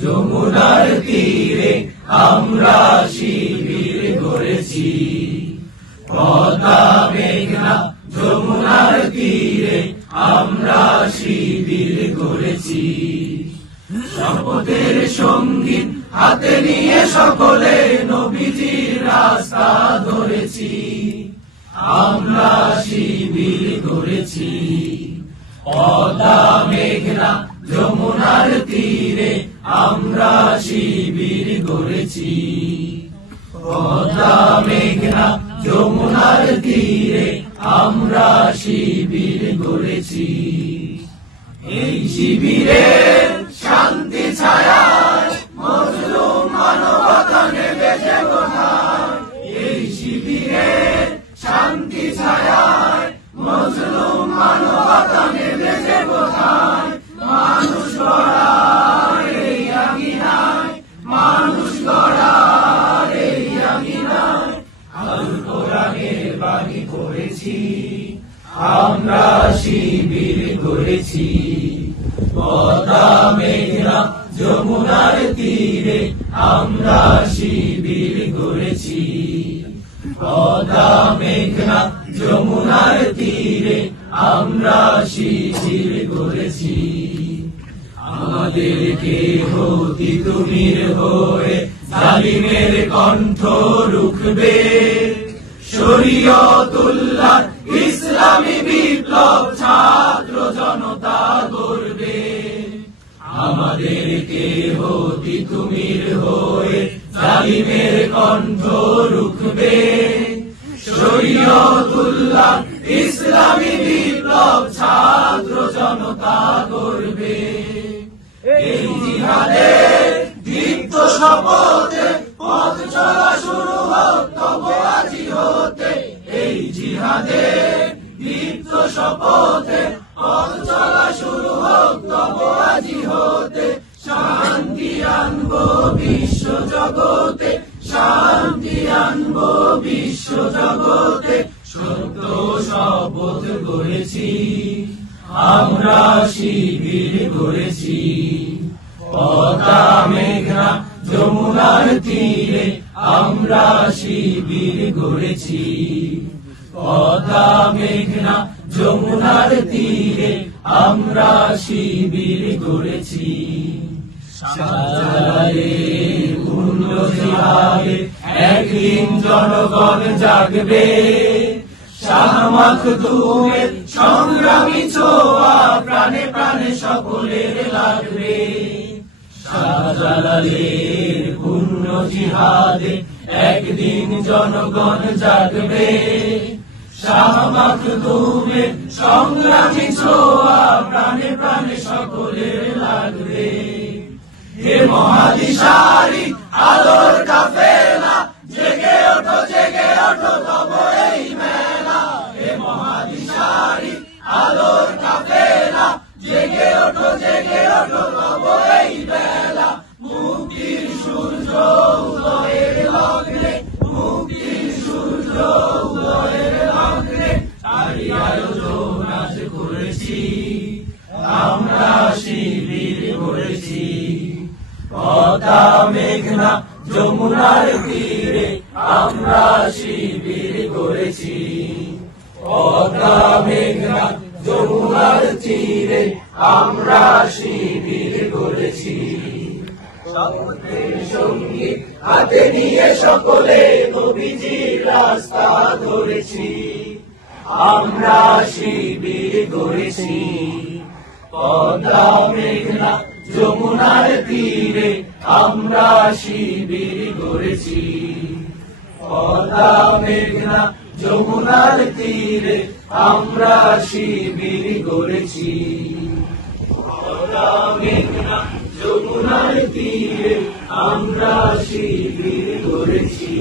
যমুনার তীরে আমরা শিবির গড়েছি। পদ্মা মেঘনা যমুনার তীরে আমরা শিবির গড়েছি। শপথের সঙ্গীত হাতে নিয়ে সকলে নবীজির রাস্তা ধরেছি। আমরা শিবির গড়েছি। পদ্মা মেঘনা যমুনার তীরে আমরা শিবির গড়েছি। পদ্মা মেঘনা যমুনার তীরে আমরা শিবির গড়েছি। এই শিবিরে শান্তি ছায়ায় মজলুম মানবতা নেবে যে কোথায়। এই শিবিরে শান্তি ছায়ায় মজলুম মানবতা নেবে যে কোথায়। মানুষ গড়ার এই আঙিনায়, মানুষ গড়ার এই আঙিনায় আল কোরআনের বাণী পড়েছি। আমরা শিবির গড়েছি। পদ্মা মেঘনা যমুনার তীরে আমরা শিবির গড়েছি। পদ্মা মেঘনা যমুনার তীরে আমরা শিবির গড়েছি। আমাদেরকে হতি তুমির হয়ে জালিমের কণ্ঠ রুখবে। শরীয়তুল্লাহ ইসলামী বিপ্লব ছাত্র জনতা গড়বে। আমাদেরকে হতি তুমির হয়ে জালিমের কণ্ঠ রুখবে। শরীয়তুল্লাহ ইসলামী বিপ্লব ছাত্র জনতা গড়বে। এই জিহাদের দীপ্ত শপথে পথ চলা শুরু হোক তব আজি হতে। এই জিহাদের দীপ্ত শপথে পথ চলা শুরু হোক তব আজি হতে। শান্তি আনবো বিশ্ব জগতে, শান্তি আনবো বিশ্ব জগতে। সত্য শপথ গড়েছি, আমরা শিবির গড়েছি। পদ্মা মেঘনা যমুনার তীরে আমরা শিবির গড়েছি। পদ্মা মেঘনা যমুনার তীরে আমরা শিবির গড়েছি। শাহজালালের পূর্ণ জিহাদে একদিন জনগণ জাগবে। শাহ মাখদুমের সংগ্রামী ছোঁয়া প্রাণে প্রাণে সকলের লাগবে। শাহজালালের পূর্ণ জিহাদে একদিন জনগণ জাগবে। শাহ মাখদুমের সংগ্রামী ছোঁয়া প্রাণে প্রাণে সকলের লাগবে। হে মহাদিশারি আলোর কাফেলা, জেগে ওঠো তব এই মেলা। হে মহাদিশারি আলোর কাফেলা, জেগে ওঠো তব এই বেলা। মুক্তির সূর্য উদয়ের লগ্নে, মুক্তির সূর্য উদয়ের লগ্নে তারই আয়োজন আজ করেছি। আমরা শিবির গড়েছি। পদ্মা মেঘনা যমুনার তীরে আমরা শিবির গড়েছি। পদ্মা মেঘনা যমুনার তীরে আমরা শিবির গড়েছি। শপথের সঙ্গীত হাতে নিয়ে সকলে নবীজির রাস্তা ধরেছি। আমরা শিবির গড়েছি। পদ্মা মেঘনা যমুনার তীরে আমরা শিবির গড়েছি। পদ্মা মেঘনা যমুনার তীরে আমরা শিবির গড়েছি। পদ্মা মেঘনা যমুনার তীরে আমরা শিবির গড়েছি।